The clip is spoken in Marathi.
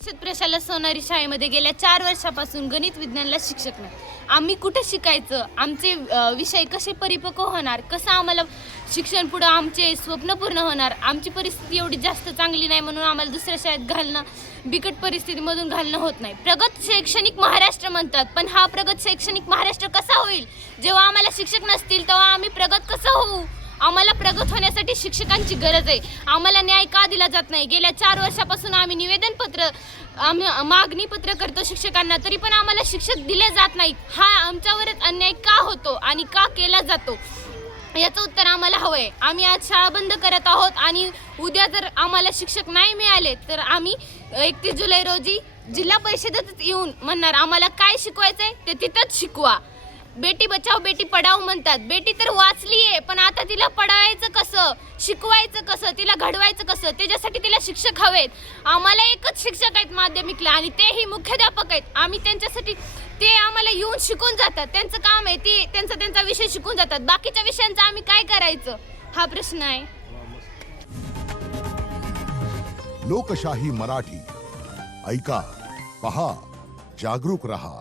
परिषद प्रशाला सोनारी शाळेमध्ये गेल्या 4 वर्षापासून गणित विज्ञानला शिक्षक नाही. आम्ही कुठे शिकायचं, आमचे विषय कसे परिपक्व होणार, कसं आम्हाला शिक्षण पुढं आमचे स्वप्न पूर्ण होणार. आमची परिस्थिती एवढी जास्त चांगली नाही म्हणून आम्हाला दुसऱ्या शाळेत घालणं, बिकट परिस्थितीमधून घालणं होत नाही. प्रगत शैक्षणिक महाराष्ट्र म्हणतात, पण हा प्रगत शैक्षणिक महाराष्ट्र कसा होईल जेव्हा आम्हाला शिक्षक नसतील, तेव्हा आम्ही प्रगत कसं होऊ. आम्हाला प्रगत होण्यासाठी शिक्षकांची गरज आहे. आम्हाला न्याय का दिला जात नाही. गेल्या 4 वर्षापासून आम्ही निवेदनपत्र, मागणीपत्र करतो शिक्षकांना, तरी पण आम्हाला शिक्षक दिले जात नाही. हा आमच्यावरच अन्याय का होतो आणि का केला जातो, याचं उत्तर आम्हाला हवं आहे. आम्ही आज शाळा बंद करत आहोत आणि उद्या जर आम्हाला शिक्षक नाही मिळाले तर आम्ही 31 जुलै रोजी जिल्हा परिषदेतच येऊन म्हणणार, आम्हाला काय शिकवायचं आहे ते तिथंच शिकवा. बेटी बचाव बेटी पढाव म्हणतात. बेटी तर वाचली आहे, पण आता तिला पढायचं कसं, शिकवायचं कसं, तिला घडवायचं कसं, त्याच्यासाठी तिला शिक्षक हवेत. आम्हाला एकच शिक्षक आहेत माध्यमिकला आणि तेही मुख्याध्यापक आहेत. आम्ही त्यांच्यासाठी, ते आम्हाला येऊन शिकून जातात. त्यांचं काम आहे, ते त्यांचा विषय शिकून जातात. बाकीच्या विषयांचं आम्ही काय करायचं, हा प्रश्न आहे. लोकशाही मराठी ऐका, पहा, जागरूक रहा.